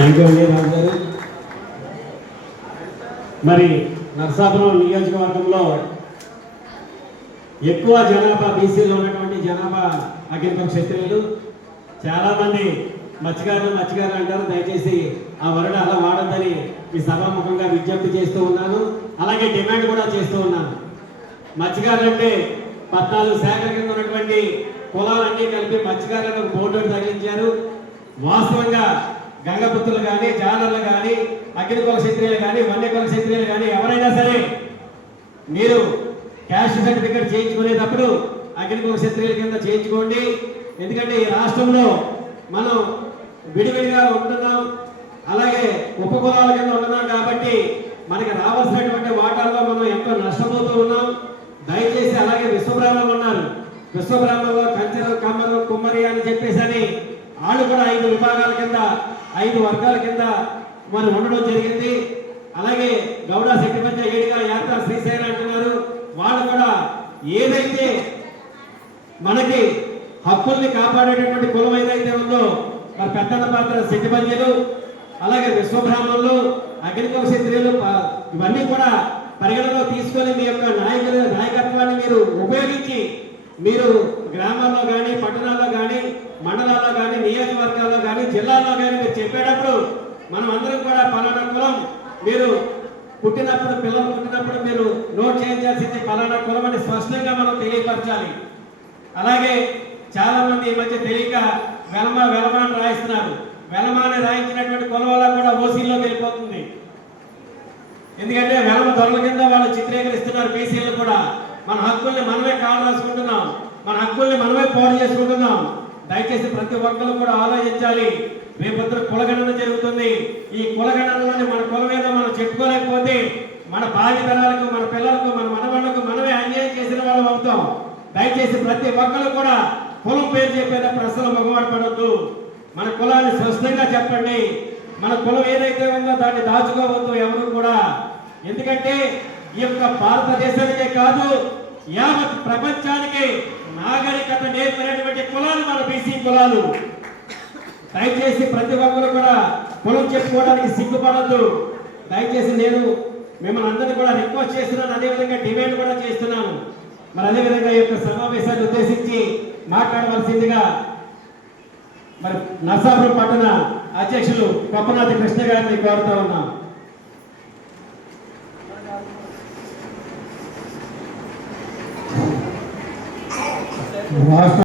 Thank you అండి రాజు గారు. మరి నరసాపురం నియోజకవర్గంలో ఎక్కువ జనాభా బీసీలో ఉన్నటువంటి జనాభా అగ్నిపక్ష క్షత్రియులు. చాలామంది మత్స్యకారులు అంటారు. దయచేసి ఆ వరణ అలా వాడద్దని ఈ సభాముఖంగా విజ్ఞప్తి చేస్తూ ఉన్నాను. అలాగే డిమాండ్ కూడా చేస్తూ ఉన్నాను. మత్స్యకారులు అంటే 14 శాఖల కింద ఉన్నటువంటి కులాలన్నీ కలిపి మత్స్యకారులకు బోర్డు తగిలించారు. వాస్తవంగా గంగపుత్రులు కానీ, జాలర్లు కానీ, అగ్నికుల క్షత్రియులు కానీ, వన్యకుల క్షత్రియులు కానీ ఎవరైనా సరే మీరు క్యాస్ట్ సర్టిఫికేట్ చేయించుకునేటప్పుడు అగ్నికుల క్షత్రియుల కింద చేయించుకోండి. ఎందుకంటే ఈ రాష్ట్రంలో మనం విడివిడిగా ఉంటున్నాం, అలాగే ఉపకులాల కింద ఉంటున్నాం. కాబట్టి మనకి రావాల్సినటువంటి వాటాల్లో మనం ఎంతో నష్టపోతూ ఉన్నాం. దయచేసి అలాగే విశ్వబ్రాహ్మణులు ఉన్నారు. విశ్వబ్రాహ్మణుల్లో కంచెలు, కమ్మరు, కుమ్మరి అని చెప్పేసి వాళ్ళు కూడా 5 విభాగాల కింద 5 వర్గాల కింద మరి ఉండడం జరిగింది. అలాగే గౌడ శక్తిపంచ ఏడిగా యాత్ర శ్రీశైలం అంటున్నారు. వాళ్ళు కూడా ఏదైతే మనకి హక్కుల్ని కాపాడేటటువంటి కులం ఏదైతే ఉందో మరి పెద్దన్న పాత్ర శక్తిపంచలు, అలాగే విశ్వబ్రాహ్మణులు, అగ్నికుల క్షత్రియులు ఇవన్నీ కూడా పరిగణలో తీసుకొని మీ యొక్క నాయకత్వాన్ని మీరు ఉపయోగించి మీరు గ్రామాల్లో కానీ, పట్టణాల్లో కానీ, మండలాల్లో కానీ, నియోజకవర్గాల్లో కానీ, జిల్లాల్లో కానీ మీరు చెప్పేటప్పుడు మనం అందరం కూడా పలానా కులం, మీరు పిల్లలు పుట్టినప్పుడు మీరు నోట్ చేయించాల్సింది పలానా కులం అని స్పష్టంగా మనం తెలియపరచాలి. అలాగే చాలా మంది ఈ మధ్య తెలియక వెలమాని రాయిస్తున్నారు. వెలమాని రాయించినటువంటి కులం వల్ల కూడా ఓసీల్లో వెళ్ళిపోతుంది. ఎందుకంటే వెలమ దొరల కింద వాళ్ళు చిత్రీకరిస్తున్నారు. బీసీలు కూడా మన హక్కుల్ని మనమే కాలు రాసుకుంటున్నాం, మన హక్కుల్ని మనమే పోటు చేసుకుంటున్నాం. దయచేసి ప్రతి ఒక్కరు కూడా ఆలోచించాలి. రేపొద్దు కులగణన జరుగుతుంది. ఈ కులగణనలోని మన కులం ఏదో మనం చెప్పుకోలేకపోతే మన భావి తరాలకు, మన పిల్లలకు, మన మనవాళ్లకు మనమే అన్యాయం చేసిన వాళ్ళం అవుతాం. దయచేసి ప్రతి ఒక్కరు కూడా కులం పేరు చెప్పేటప్పుడు అసలు మగవాడు పడొద్దు. మన కులాన్ని స్పష్టంగా చెప్పండి. మన కులం ఏదైతే ఉందో దాన్ని దాచుకోవద్దు ఎవరు కూడా. ఎందుకంటే ఈ యొక్క భారతదేశానికే కాదు యావత్ ప్రపంచానికి నాగరికత నేర్పినటువంటి కులాలు మన బీసీ కులాలు. దయచేసి ప్రతి ఒక్కరు కూడా కులం చెప్పుకోవడానికి సిగ్గుపడద్దు. దయచేసి నేను మిమ్మల్ని అందరినీ కూడా రిక్వెస్ట్ చేస్తున్నాను, అదేవిధంగా డిమాండ్ కూడా చేస్తున్నాను. మరి అదేవిధంగా ఈ యొక్క సమావేశాన్ని ఉద్దేశించి మాట్లాడవలసిందిగా మరి నరసాపురం పట్టణ అధ్యక్షులు కొప్పనాథి కృష్ణ గారిని కోరుతా ఉన్నాం. రాష్ట్ర